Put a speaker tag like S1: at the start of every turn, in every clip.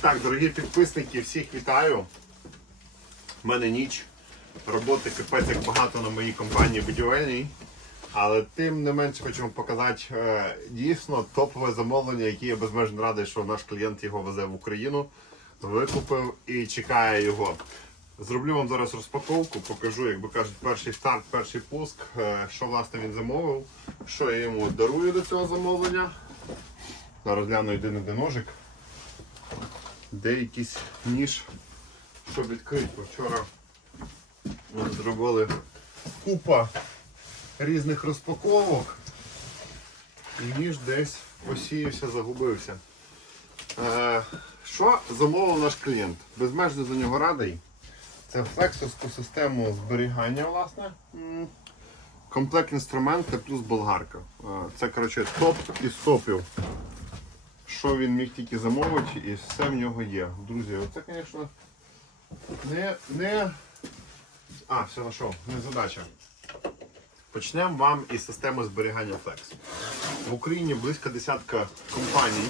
S1: Так, дорогі підписники, всіх вітаю. У мене ніч. Роботи капець як багато на моїй компанії будівельній. Але тим не менше вам показати е, дійсно топове замовлення, яке я безмежно радий, що наш клієнт його везе в Україну, викупив і чекає його. Зроблю вам зараз розпаковку, покажу, як би кажуть, перший старт, перший пуск, е, що власне він замовив, що я йому дарую до цього замовлення. Зараз гляну єдиний ножик де якийсь ніж, щоб відкрити. Вчора ми зробили купа різних розпаковок і ніж десь посіявся, загубився. Е, що замовив наш клієнт? Безмежно за нього радий. Це флексовську систему зберігання, власне. Комплект інструмента плюс болгарка. Е, Це коротше топ із топів що він міг тільки замовити, і все в нього є. Друзі, оце, звісно, не, не. А, все знайшов, не задача. Почнемо вам із системи зберігання Flex. В Україні близько десятка компаній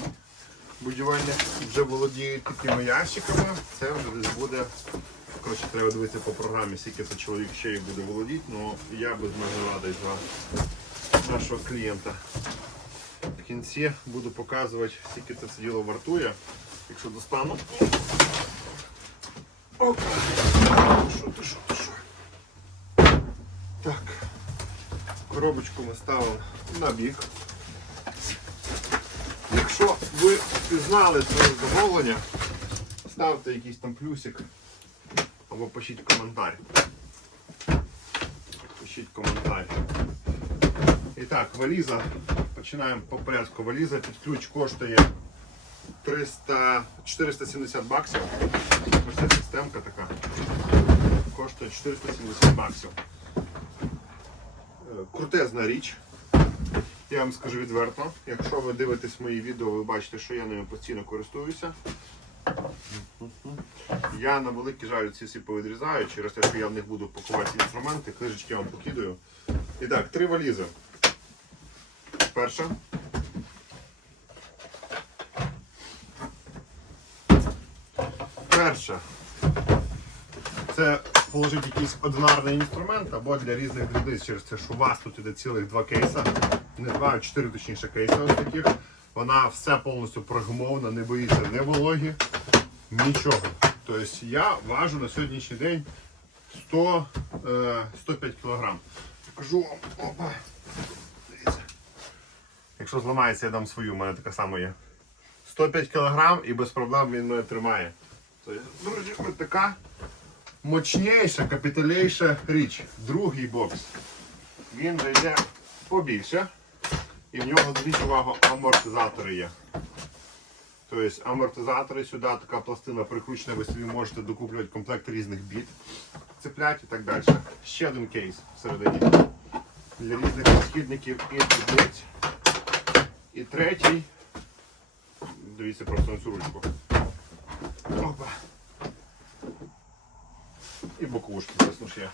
S1: будівельних вже володіють такими ящиками. Це вже десь буде. Коротше, треба дивитися по програмі, скільки це чоловік ще й буде володіти, але я безмежно радий за нашого клієнта. Кінці буду показувати, скільки це все діло вартує. Якщо достану. Опа. Що ти, що ти, що? Так. Коробочку ми ставимо на бік. Якщо ви впізнали своє замовлення, ставте якийсь там плюсик або пишіть коментар. Пишіть коментар. І так, валіза. Починаємо по порядку. Валіза під ключ коштує 300, 470 баксів. Ось ця системка така. Коштує 470 баксів. Е, Крутезна річ. Я вам скажу відверто. Якщо ви дивитесь мої відео, ви бачите, що я ними постійно користуюся. Я на великий жаль ці всі повідрізаю через те, що я в них буду пакувати інструменти, книжечки я вам покидаю. І так, три валізи. Перша. Перша. Це положити якийсь одинарний інструмент або для різних дрібниць через те, що у вас тут іде цілих два кейса. Не два, а чотири точніше кейси ось таких. Вона все повністю прогумована, не боїться не вологі, нічого. Тобто я важу на сьогоднішній день 100, е, 105 кг. Покажу вам. Опа. Якщо зламається, я дам свою, у мене така сама є. 105 кг і без проблем він мене тримає. Друзі, ось така мощніша, капіталейша річ. Другий бокс. Він же йде побільше. І в нього, зверніть увагу, амортизатори є. Тобто амортизатори сюди, така пластина прикручена, ви собі можете докуплювати комплект різних біт, цепляти і так далі. Ще один кейс всередині для різних розхідників і дрібниць. І третій. Дивіться просто на цю ручку. Опа. І боковушки, звісно ж є.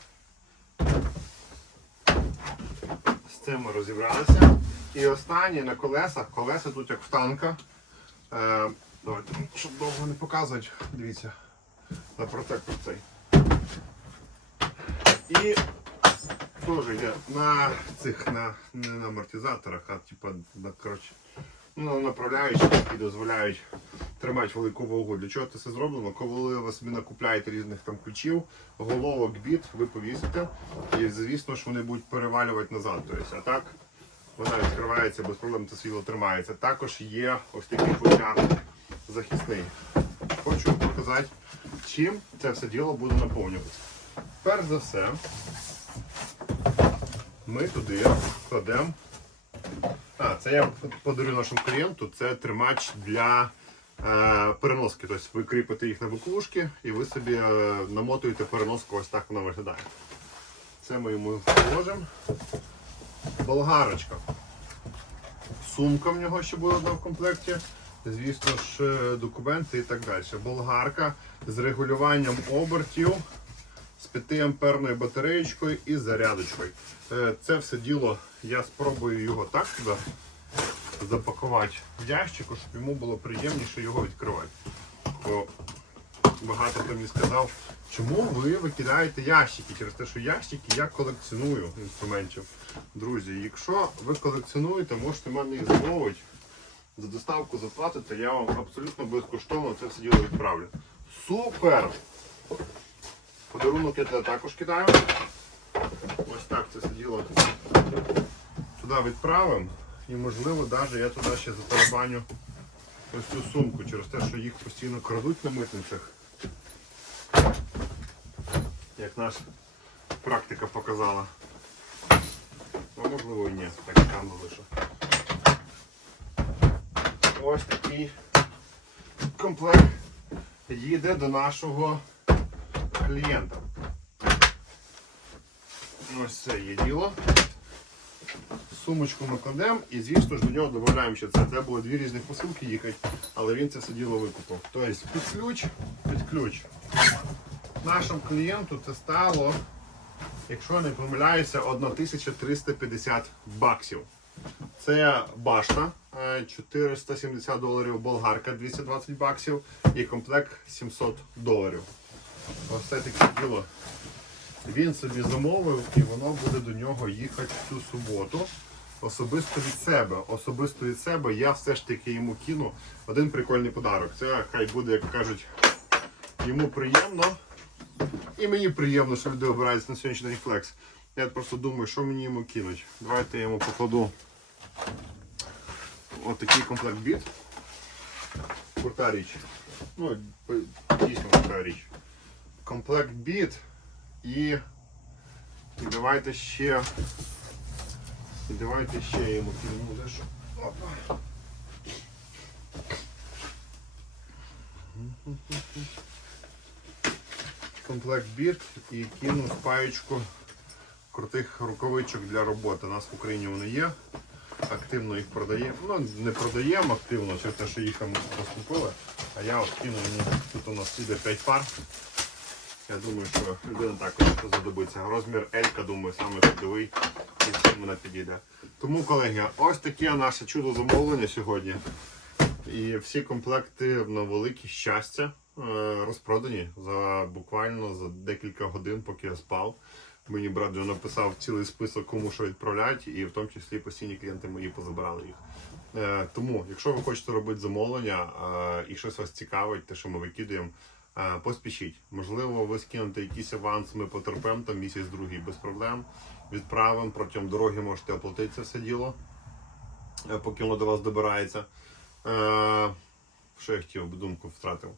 S1: З цим ми розібралися. І останнє на колесах. Колеса тут як в танка. Е, давайте, щоб довго не показувати, дивіться, на протектор цей. І теж йде на цих на, не на амортизаторах, а типа на коротше, ну, на направляючих, які дозволяють тримати велику вагу. Для чого це зроблено? Коли ви собі накупляєте різних там ключів, головок біт, ви повісите, і звісно ж вони будуть перевалювати назад. Тобто, а так вона відкривається без проблем, це світло тримається. Також є ось такий футляр захисний. Хочу показати, чим це все діло буде наповнюватися. Перш за все, ми туди кладемо. А, це я подарю нашому клієнту. Це тримач для е, переноски. Тобто ви кріпите їх на боковушки і ви собі е, намотуєте переноску, ось так вона виглядає. Це ми йому положимо. Болгарочка. Сумка в нього ще буде одна в комплекті. Звісно ж, е, документи і так далі. Болгарка з регулюванням обертів з 5 амперною батареєчкою і зарядочкою. Е, Це все діло я спробую його так сюди запакувати в ящику, щоб йому було приємніше його відкривати. Бо багато хто мені сказав, чому ви викидаєте ящики? Через те, що ящики я колекціоную інструментів. Друзі, якщо ви колекціонуєте, можете мене їх замовити. За доставку заплатите, я вам абсолютно безкоштовно це все діло відправлю. Супер! Подарунок я тебе також кидаю. Ось так це все діло туди відправимо. І можливо навіть я туди ще затарабаню ось цю сумку через те, що їх постійно крадуть на митницях. Як наша практика показала. А можливо і ні, так там лише. Ось такий комплект їде до нашого клієнта. Ось це є діло. Сумочку ми кладемо і звісно ж до нього додаємо ще це. Це було дві різні посилки їхати, але він це все діло викупив. Тобто під ключ, під ключ. Нашому клієнту це стало, якщо не помиляюся, 1350 баксів. Це башта е, 470 доларів, болгарка 220 баксів і комплект 700 доларів. Ось таке діло. Він собі замовив і воно буде до нього їхати цю суботу. Особисто від себе. Особисто від себе я все ж таки йому кину один прикольний подарок. Це хай буде, як кажуть, йому приємно. І мені приємно, що люди обираються на сьогоднішній день флекс. Я просто думаю, що мені йому кинуть. Давайте я йому покладу отакий комплект біт. Крута річ. Ну, дійсно крута річ. Комплект біт і, давайте ще. І давайте ще йому кину дещо. Комплект біт і кину паєчку крутих рукавичок для роботи. У нас в Україні вони є. Активно їх продаємо. Ну, не продаємо активно, через те, що їх там розкупили. А я от кину йому, тут у нас іде 5 пар. Я думаю, що людина також задобиться. Розмір Елька, думаю, саме ходовий і всім вона підійде. Тому, колеги, ось таке наше чудо замовлення сьогодні. І всі комплекти на велике щастя е, розпродані за буквально за декілька годин, поки я спав. Мені брат написав цілий список, кому що відправляти, і в тому числі постійні клієнти мої позабирали їх. Е, тому, якщо ви хочете робити замовлення е, і щось вас цікавить, те, що ми викидаємо, поспішіть. Можливо, ви скинете якийсь аванс, ми потерпимо там місяць-другий без проблем. Відправимо протягом дороги можете оплатити це все діло, е, поки воно до вас добирається. Е, що я хотів, думку втратив.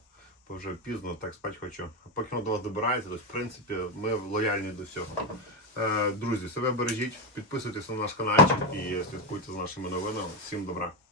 S1: Бо вже пізно, так спати хочу. Поки воно до вас добирається, то в принципі ми лояльні до всього. Е, друзі, себе бережіть, підписуйтесь на наш каналчик і слідкуйте за нашими новинами. Всім добра!